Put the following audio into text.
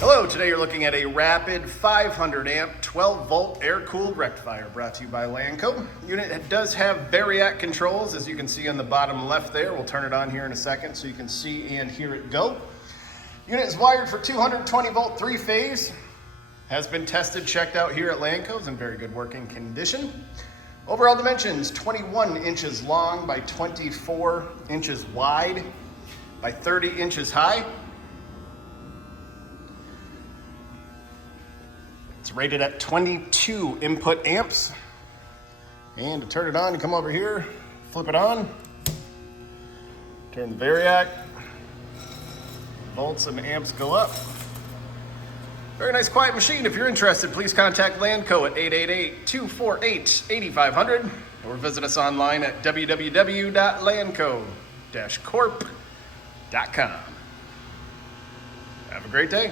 Hello, today you're looking at a rapid 500 amp 12 volt air-cooled rectifier brought to you by Lanco. Unit does have Variac controls, as you can see on the bottom left there. We'll turn it on here in a second so you can see and hear it go. Unit is wired for 220 volt 3-phase. Has been tested, checked out here at Lanco's in very good working condition. Overall dimensions, 21 inches long by 24 inches wide by 30 inches high. It's rated at 22 input amps. And to turn it on, you come over here, flip it on, turn the Variac, volts and amps go up. Very nice quiet machine. If you're interested, please contact Lanco at 888-248-8500 or visit us online at www.lanco-corp.com. Have a great day.